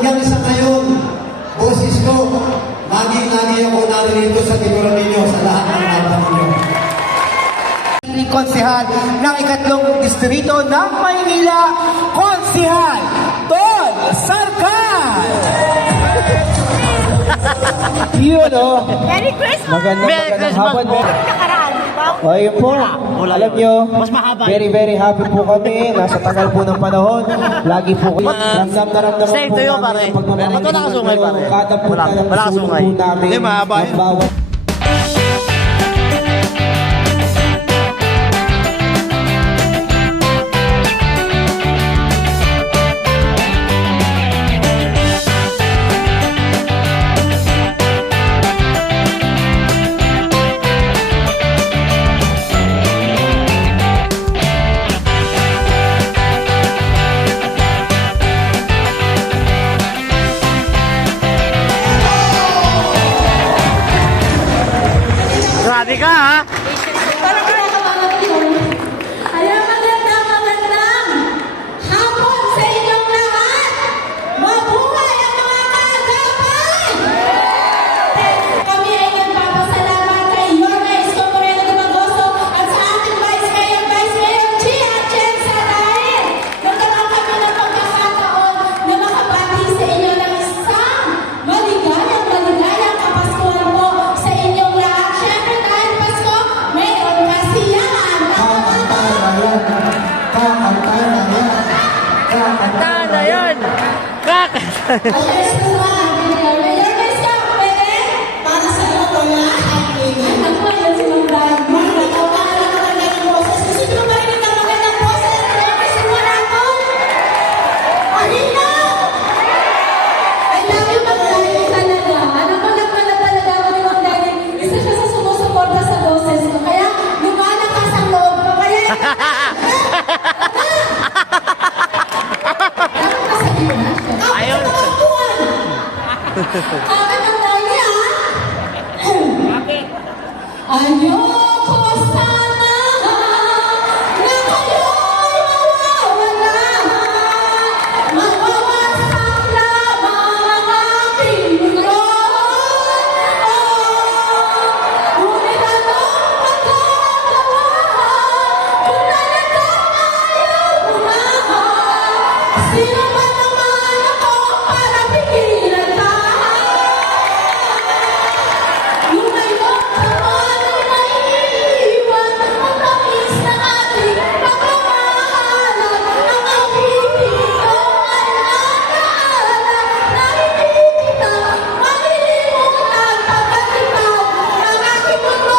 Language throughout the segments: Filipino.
hanggang sa ngayon, boses ko, lagi ako narito sa likuran ninyo sa lahat ng laban ninyo. Konsehal ng ikatlong distrito ng Maynila, Konsehal Don Sarkan! Yun o. Merry Christmas! Magandang hapon. Nakaraan, di ba? O yun po, alam nyo, Mas mahaba. very happy po kami. Nasa tagal po ng panahon. Lagi po kami. Ramdam na ramdam Same po to you, namin pare. ang pagmamahal. Ba't wala ka sungay, pare? Kada punta ng Wala ka sulong sungay. po namin. Hindi, mahaba yun. Bawat Grabe ka, ha? Ayan, magandang hapon sa inyong lahat. Mabuhay ang mga kaagapan! Kami ay nagpapasalamat kay Yorme Isko Moreno de Magoso at sa ating Vice Mayor G at Jen dahil nagkaroon kami ng pagkakataon na makabati sa inyo ng isang maligayang kapaskuhan po sa inyong lahat. Siyempre dahil Pasko, mayroon kasiyahan. Tana yan! Kaka! Ayos ko sa Mayor Isko, pwede? Para sa iyo, wala. Ako yan si Mang Brian. Nagkawala ka na ng boses. Gusto nyo marinig ang magandang boses? Kasi wala ko. Alina! I love you, Mang Brian, talaga. Alam ko nagpala talaga ako ni Mang Brian. Isa siya sa sumusuporta sa boses ko. Kaya, lumalakas ang loob ko. Kaya, Ayun. Bakit ang dami, ha? Ayoko sana na kayo'y mawawala. Mawawasak lamang ang aking roon. Ngunit anong magagawa kung talagang ayaw mo na? Sino ba naman ako para pigilan ka? Yung ngayon naman ay naiiwan ang tamis na ating pagmamahalan. Ang awitin ko ay nakaalam na hindi kita malilimutan. Pagkatipan ang aking mundo,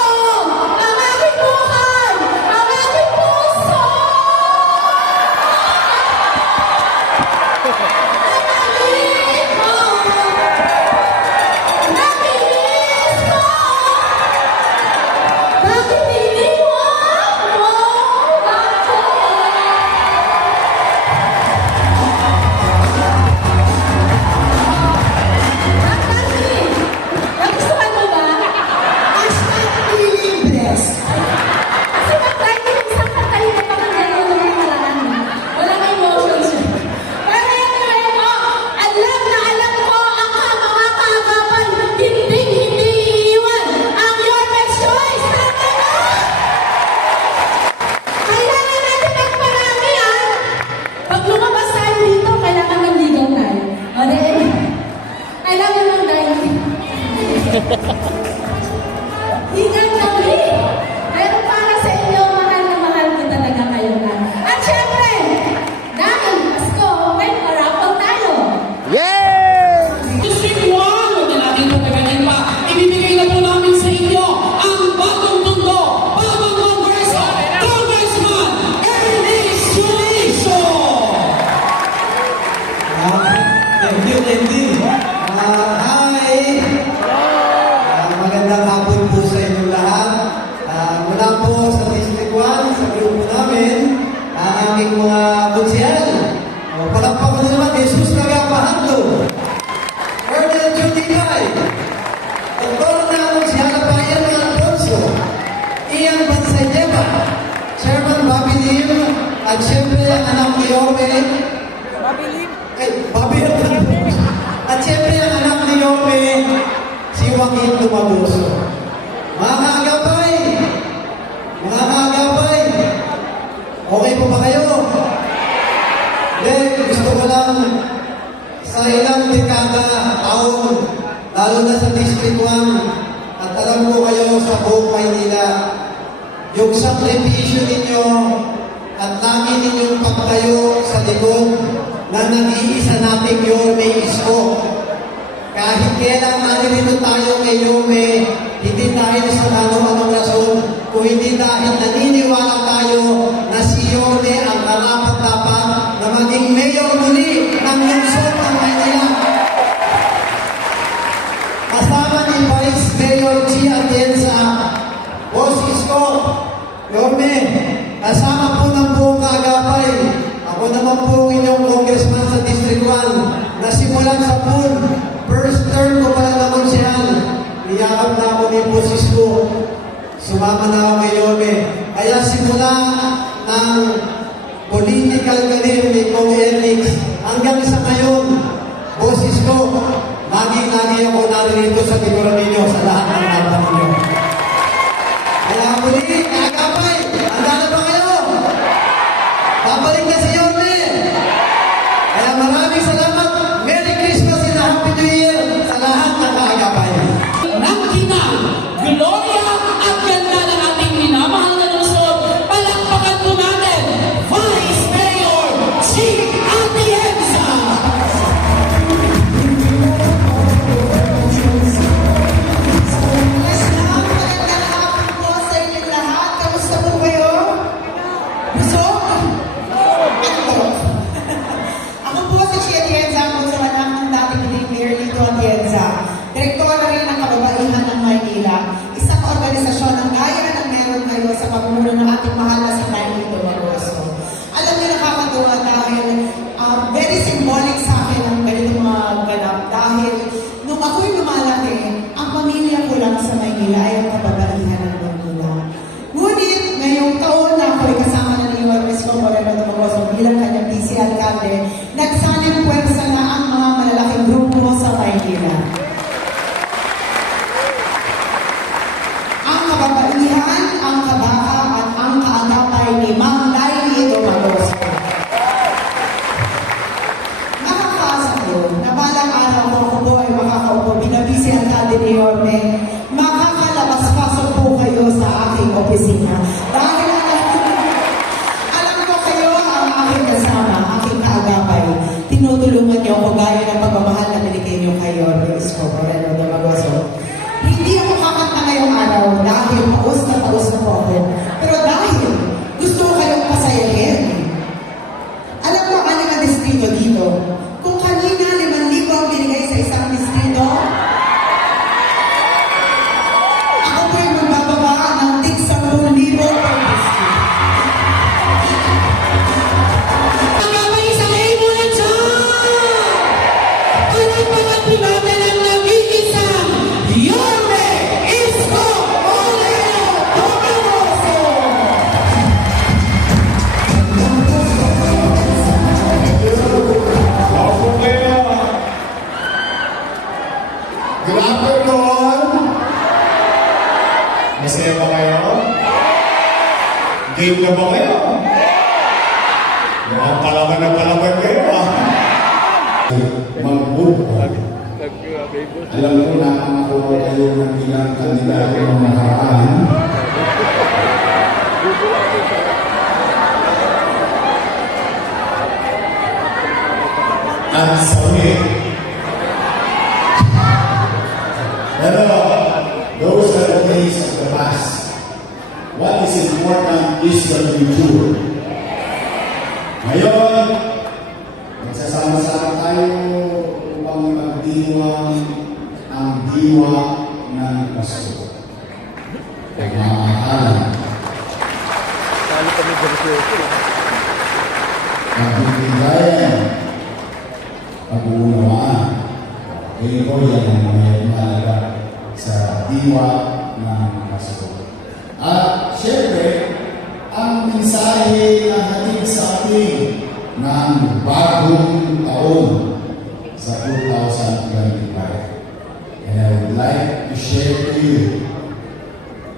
ang aking buhay, ang aking puso. Walang emotions. Pero anyway po, alam na alam ko ang mga kaagapan, hindi iiwan ang your best choice. Tama na! Kailangan natin magparami, ha? Pag lumabas tayo dito, kailangan manligaw tayo. O, dahil, kailangan lang tayo. Hingan kami. Pero para sa inyo, mahal na mahal ko talaga kayo na. At syempre, dahil Pasko, may parapan tayo. Yeah! District 1, huwag na natin ito kagaling pa. Ibibigay na po namin sa inyo ang bagong mundo, bagong kongreso, Congressman Ernest Chorizo! Thank you. Hi! Magandang hapon po sa inyo lahat. Mula po sa District 1, sa grupo namin, ang aming mga konsyal. Palakpak na naman, Jesus Nagapahando. Colonel Judy Kai. Dr. na konsyal Bayan ng Alfonso. Ian Bansayeva. Chairman Bobby Lim. At syempre, ang anak ni Yorme. Bobby Lim? Bobby Lim. dekada, taon, lalo na sa District 1, at alam ko kayo sa buong Maynila, yung sakripisyo ninyo at lagi ninyong pagtayo sa likod na nag-iisa nating Yorme Isko. Kahit kailan nalilito tayo kay Yorme, hindi dahil sa anong rason, kung hindi dahil naniniwala tayo na si Yorme ang karapat-dapat na maging mayor muli ng lungsod ng Maynila. Kasama ni Vice Mayor G. Atienza, Boss Isko, Yorme, kasama po ng buong kaagapay. Ako naman po inyong congressman sa District 1 na simulan sa pool. First term ko pala naman siya. Niyakap na ako ni Boss Isko. Sumama na ako kay Yorme. Kaya simula ng political career ni Kong Ernix hanggang sa ngayon, Boss Isko, lagi ako narito sa likuran ninyo sa lahat ng laban ninyo. Kaya muli, agapay, handa na ba kayo? Babalik na si Yorme. Kaya maraming salamat. Merry Christmas and Happy New Year sa lahat ng kaagapay. Ng kinang, Gloria at ganda ng ating minamahal na lungsod, palakpakan po natin, Vice Mayor G. Atienza. Magandang hapon po sa inyong lahat. Kamusta po kayo? Busog? Ano? Ako po si Chi Atienza, ako sa anak ng dating Mayor Lito Atienza. Direktora rin ng Kababaihan ng Maynila, isang organisasyon ng gaya ng meron kayo sa pamumuno ng ating mahal na si Mayor Lito Maroso. Alam niyo, nakakatuwa dahil very symbolic sa akin ang ganitong mga ganap dahil nung ako'y lumalaki, ang pamilya ko lang sa Maynila ay ang Kababaihan ng Maynila. Ngunit, ngayong taon na ako'y kasama na ni Yorme Isko Moreno Maroso bilang kanyang vice alcalde, nagsaling puwersa na ang mga malalaking grupo sa Maynila. Ang kababaihan, ang kabaka at ang kaagapay ni Mang Laili Maroso. Nakakaasa ko na balang araw ko ako po ay makakaupo binabisi ang alcalde ni Yorme, makakalabas-pasok po kayo sa aking opisina. Dahil alam ko kayo ang aking kasama, aking kaagapay. Tinutulungan niyo ako gaya ng pagmamahal na binigay niyo kay Yorme Isko Moreno Maroso. Hindi ako kakanta ngayong araw dahil paus na po ako. Pero dahil gusto ko kayong pasayahin. Alam mo, ano ang distrito dito? Kung kanina 5,000 ang binigay sa isang distrito, ako po'y magbababa ng tig 10,000 per distrito. Agapay sa mo na dyan! Palakpakan po natin ang nag-iisang Yorme Isko Moreno Maroso. Good afternoon! Masaya ba kayo? Game na ba kayo? Mukhang palaban na palaban kayo ah. Mag-football. Alam ko na ako kayo ng ilang kandidato ng nakaraan. At sa ulit, pero those are the days of the past. What is important is the future. Ngayon, magsasama-sama tayo upang magdiwang ang diwa ng Pasko. Pagmamahalan. Pagbibigayan. Pag-uunawaan. Kaya ko yan ang may mahalaga sa diwa ng Pasko. At syempre, ang mensahe na hatid sa atin ng bagong taon sa 2025. And I would like to share to you,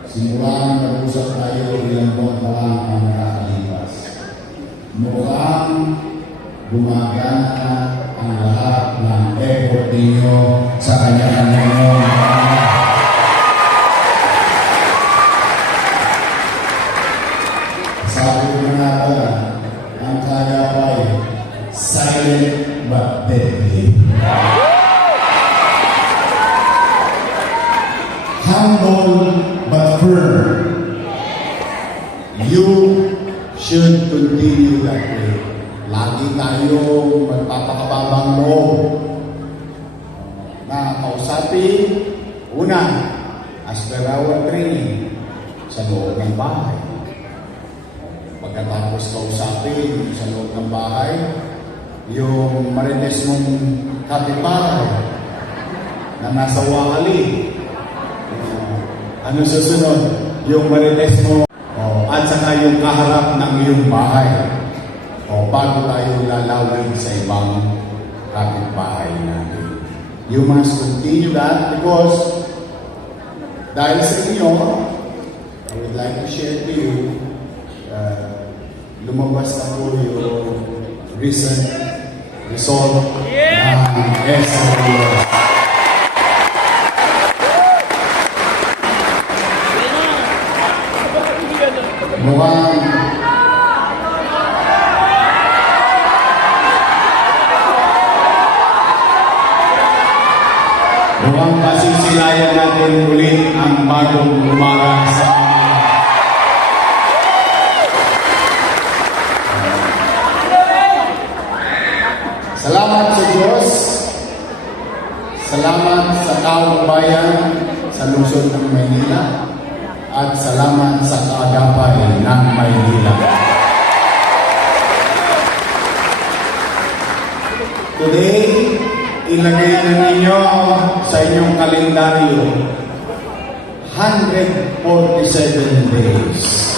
simulang nag-usap tayo ilang buwan pa lang ang nakakalipas. Mukhang gumagana ang lahat ng effort sa kanya-kanyang sabi ko na nga ang kagapay, silent but deadly. Humble but firm. You should continue that way. Lagi tayong magpapakababang loob na kausapin, una, as per our training, sa loob ng bahay. Pagkatapos kausapin sa loob ng bahay, yung marites mong kapitbahay na nasa wakali. Ano susunod? Yung marites mo at saka yung kaharap ng iyong bahay. Bago tayo lalawin sa ibang kapitbahay natin. You must continue that because dahil sa inyo, I would like to share to you, lumabas na po yung recent result ng SRS. Mukhang masisilayan natin ulit ang bagong umaga sa salamat sa Diyos, salamat sa taong bayan sa lungsod ng Maynila, at salamat sa kaagapay ng Maynila. Today, ilagay na ninyo sa inyong kalendaryo 147 days.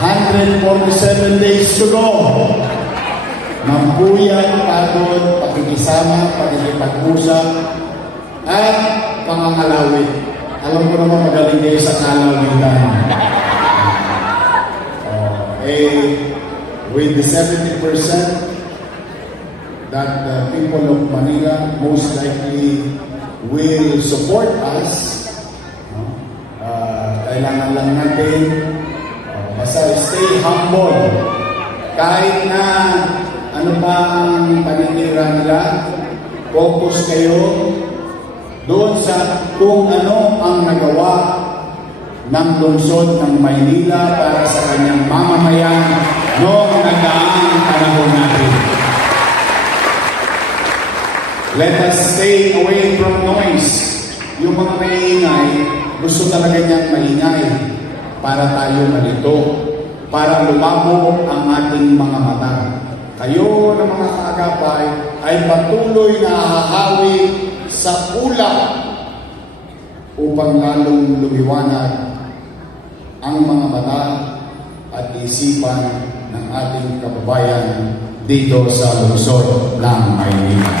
147 days to go. Mambuyan, pagod, pakikisama, pakikipag-usap, at pangangalawit. Alam ko naman magaling kayo sa kalawitan. With the 70% that the people of Manila most likely will support us, kailangan lang natin basta stay humble. Kahit na ano pa ang paninira nila, focus kayo doon sa kung ano ang nagawa ng lungsod ng Maynila para sa kanyang mamamayan noong nagdaang panahon natin. Let us stay away from noise. Yung mga maingay, gusto talaga niyang maingay para tayo malito, para lumabo ang ating mga mata. Kayo na mga kaagapay ay patuloy na hahawi sa ulap upang lalong lumiwanag ang mga mata at isipan ng ating kababayan dito sa lungsod ng Maynila.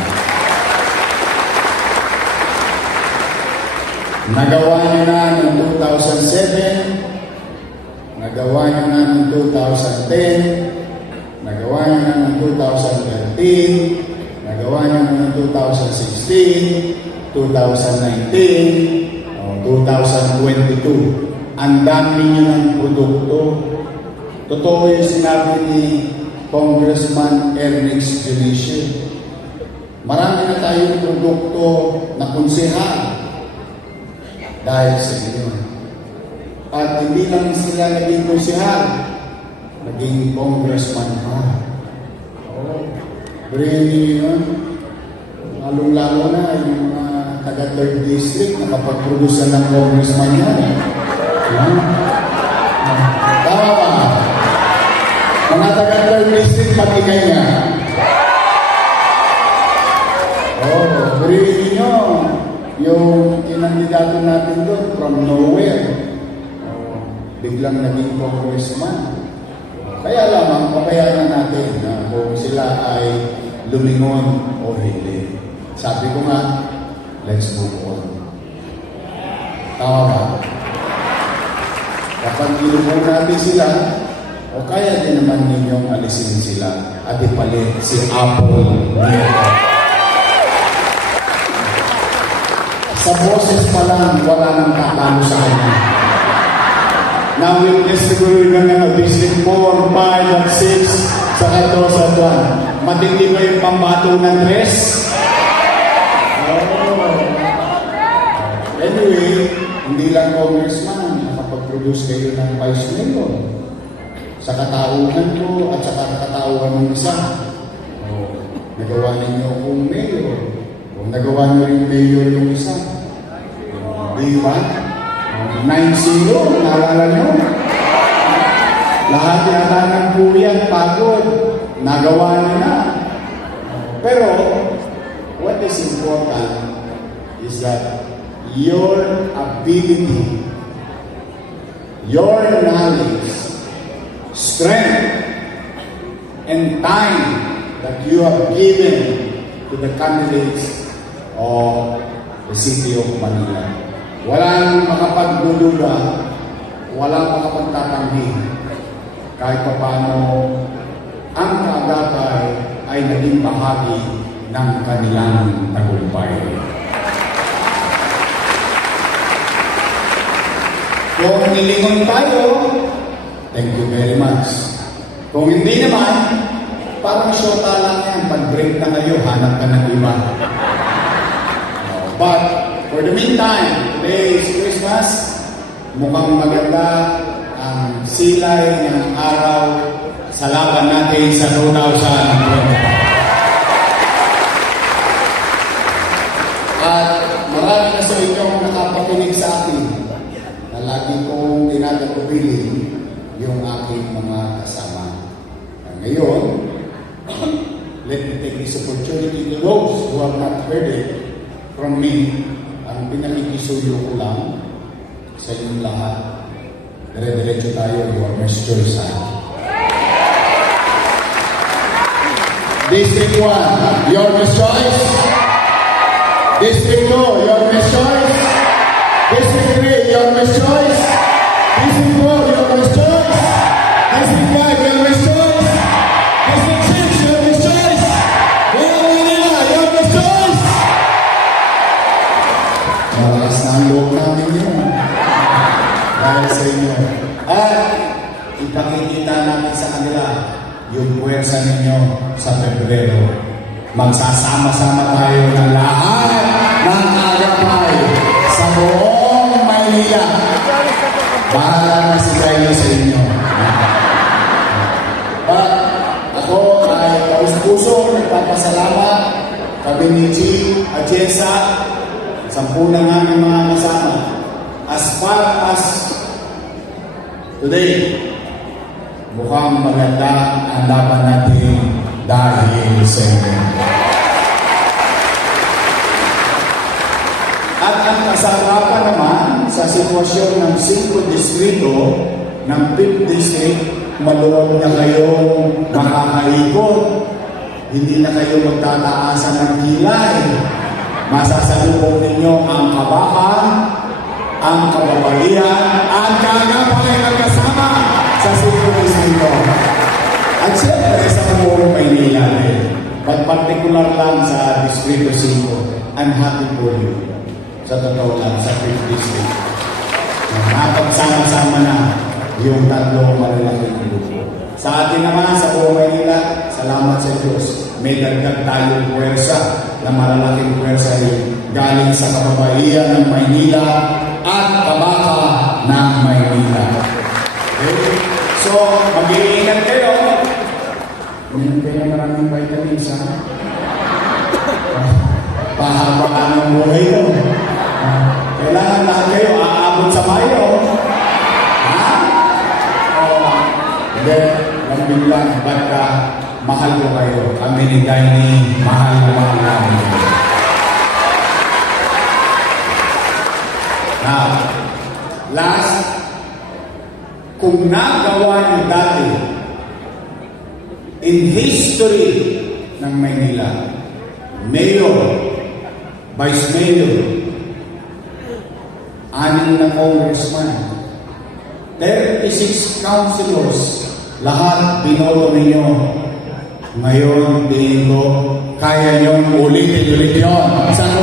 Nagawa niyo na noong 2007, nagawa niyo na noong 2010, nagawa niyo na noong 2013, nagawa niyo na noong 2016, 2019, 2022. Ang dami niyo ng produkto. Totoo yung sinabi ni Congressman Ernest Junicio. Marami na tayong produkto na konsehal dahil sa inyo. At hindi lang sila naging konsehal, naging congressman pa. Brilliant yun. Lalong-lalo na yung mga taga 3rd District nakapag-produce ng congressman yan. Tama ba? Mga taga 3rd District, patigay nga. Brilliant yun. Yung kinandidato natin doon from nowhere, biglang naging congressman. Kaya lamang, pabayaan natin na kung sila ay lumingon o hindi. Sabi ko nga, let's move on. Tama ba? Kapag ilumin natin sila, o kaya din naman ninyong alisin sila at ipalit si Apple. Sa boses pa lang, wala nang tatalo sa kanya. Na-witness siguro yung District 4, 5, at 6 sa Cardosa Juan. Matindi ba yung pambato ng dress? Anyway, hindi lang congressman, nakapag-produce kayo ng vice mayor. Sa katauhan ko at sa katauhan ng isa. Nagawa ninyo kung mayor. Kung nagawa nyo rin mayor yung isa. Di ba? 9-0, naalala nyo? Lahat yata ng buyan, pagod. Nagawa nyo na. Pero, what is important is that your ability, your knowledge, strength, and time that you have given to the candidates of the city of Manila. Walang makapagdududa, walang makapagtatanggi kahit pa paano ang kaagapay ay naging bahagi ng kanilang tagumpay. Kung nilingon tayo, thank you very much. Kung hindi naman, parang syota lang yan. Pag-break na kayo, hanap ka ng iba. But, for the meantime, today is Christmas. Mukhang maganda ang silay ng araw sa laban natin sa 2020. At marami na sa inyong nakapakinig sa akin na lagi kong tinatagpubilin yung aking mga kasama. Ngayon, let me take this opportunity to those who have not heard it from me. Ang pinakikisuyo ko lang sa inyong lahat. Dire-diretso tayo, your best choice. District 1, your best choice. District 2, your best choice. District 3, your best choice. District 4, your best choice. District 5, your best choice. District 6, your best choice. Manila, your best choice. Malakas na ang loob namin yun. Dahil sa inyo. At ipakikita namin sa kanila yung puwersa ninyo sa Pebrero. Magsasama-sama tayo ng lahat ng agapay sa buong Maynila. Bahala na si Kayo sa inyo. At ako ay taus-puso nagpapasalamat kami ni G. Atienza, 10 na aming mga kasama. As far as today, mukhang maganda ang laban natin dahil sa inyo. At ang kasarapan naman sa sitwasyon ng 5 distrito ng 5th district, maluwag na kayong makakaikot. Hindi na kayo magtataasan ng kilay. Masasalubong ninyo ang kabahan, ang kababalian, at kagapay na kasama sa 5th distrito. At siyempre sa buong Maynila din. But particular lang sa Distrito 5, I'm happy for you. Sa totoo lang, sa 5th district. Napagsama-sama na yung 3 malalaking grupo. Sa atin naman, sa buong Maynila, salamat sa Diyos. May dagdag tayong puwersa na malalaking puwersa rin galing sa kababaihan ng Maynila at kabaka ng Maynila. Okay? So, mag-iingat kayo. Minum kayo maraming vitamins, ha? Pahabaan ang buhay ko. Kailangan lahat kayo aabot sa Mayo. Ha? Hindi, lambing lang. Basta mahal ko kayo. Kami ni Daini, mahal namin kayo. Now, last, kung nagawa niyo dati in history ng Maynila, mayor, vice mayor, 6 na congressman, 36 councilors, lahat binoto ninyo. Ngayon, tingin ko, kaya niyong ulit yun sa 2025.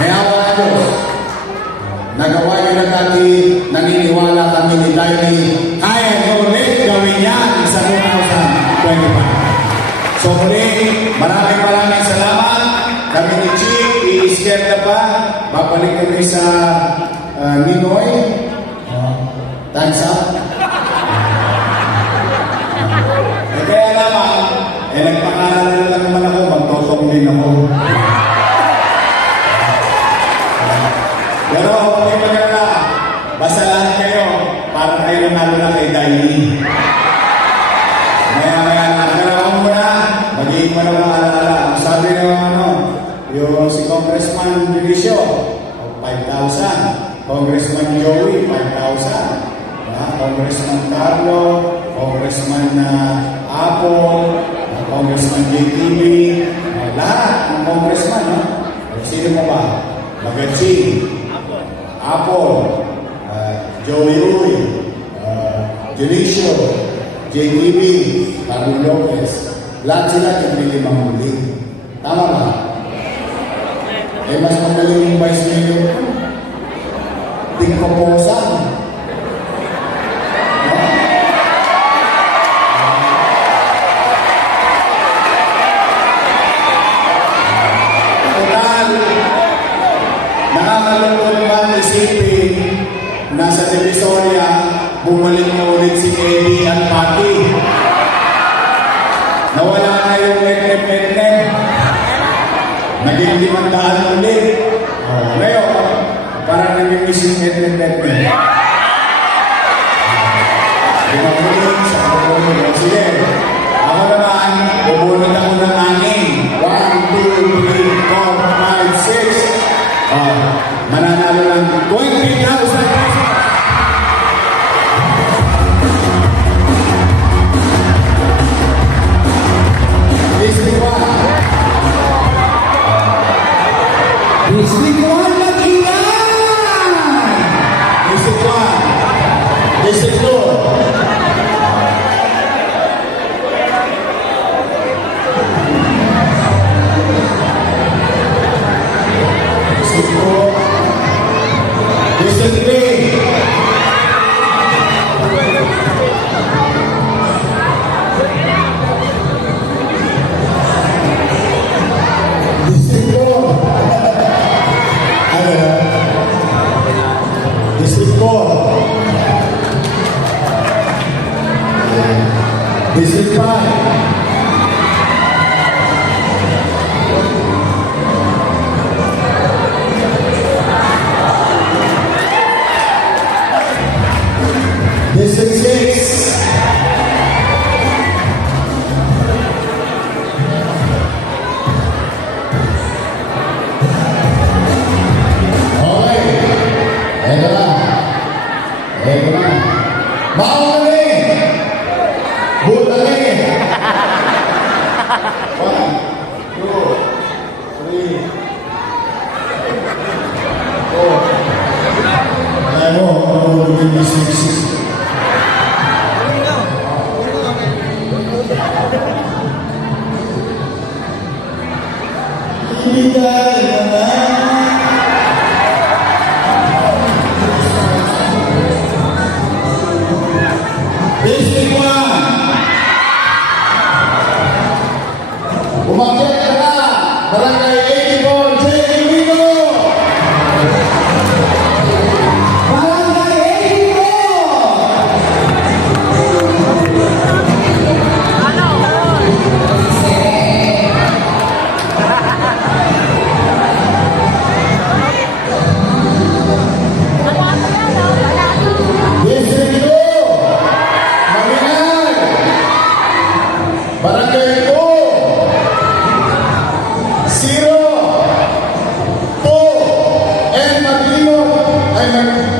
May awa na Diyos. Nagawa niyo na dati, naniniwala kami ni Daily, kaya niyo ulit gawin yan sa 2025. So muli, maraming salamat. Kami ni Chief, i-scared na pa. Babalik kami sa Ninoy. Time's up. Kaya naman, nagpakalan na lang naman ako, magtotong din ako. Pero okay pa na, basta lahat kayo, para kayo nanalo na kay Daily. Maya, nakakalaman mo na, magiging mo na mga alaala. Ang sabi yung si Congressman Dionisio, 5,000. Congressman Joey, 5,000. Congressman Carlo, Congressman Apple, Congressman JTV, lahat ng congressman, no? Sino mo ba? Magatsing, Apple, Joey Uy, Dionisio, JTV, Carlo Lopez, lahat sila nagpili mamuli. Tama ba? Mas magaling yung Vice Mayor. Tingkoposan. Nakakalungkot ba isipin na sa Divisoria bumalik na ulit si Eddie at Patty. Nawala na yung net. Naging 500 ulit. Ngayon, parang naging yung net. Ulit sa pagbubulo. Sige, ako naman, bubulot ako ng aking 1, 2, 3, 4, 5, 6. Mananalo ng 20,000. District 1, mag-ingay! District 1. District 2. District 4. District 3. District 4. District 4. District 5. District 6. Okay. Ito na. Mauli! Butali! 1, 2, 3, 4. Alam mo, maulugin na 6. Ibigay naman. District 1. Umakyat ka na. Barangay 84, J. Emilio. Barangay Ano? District 2. Maminay. Barangay 2. 0. 2. And Maglimot. Ay, Maglimot.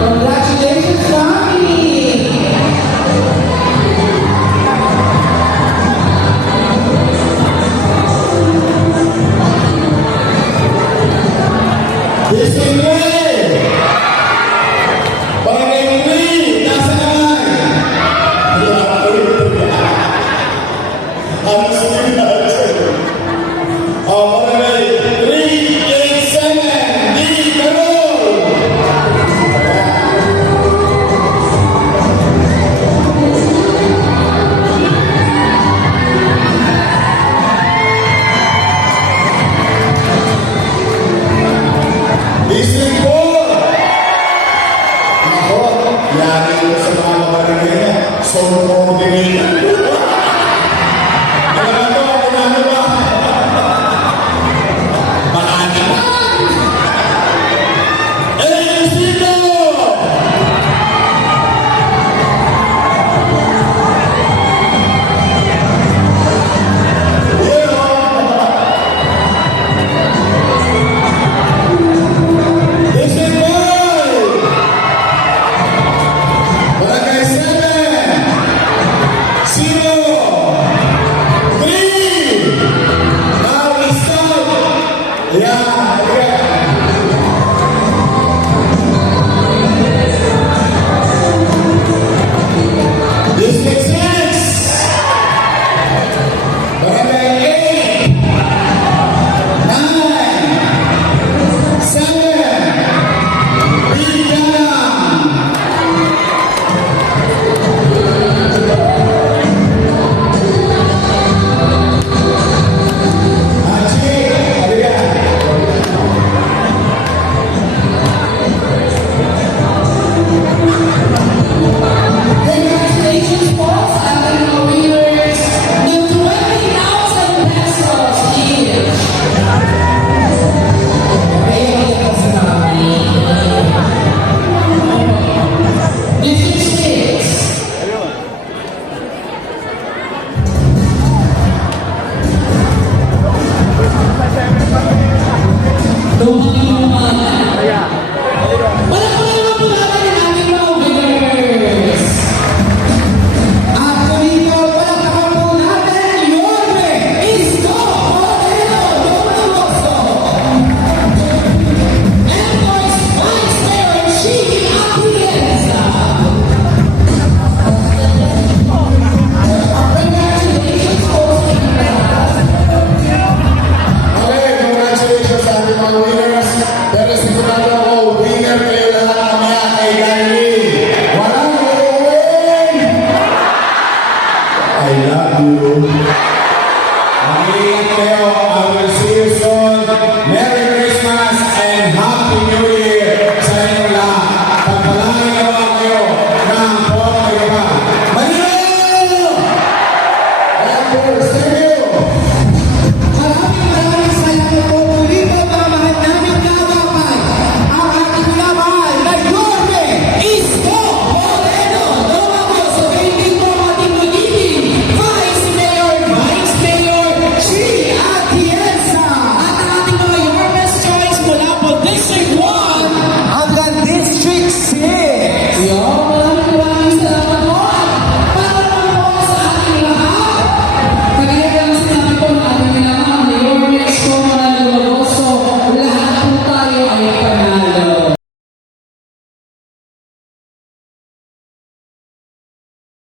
Congratulations, family! District 3. coordinator.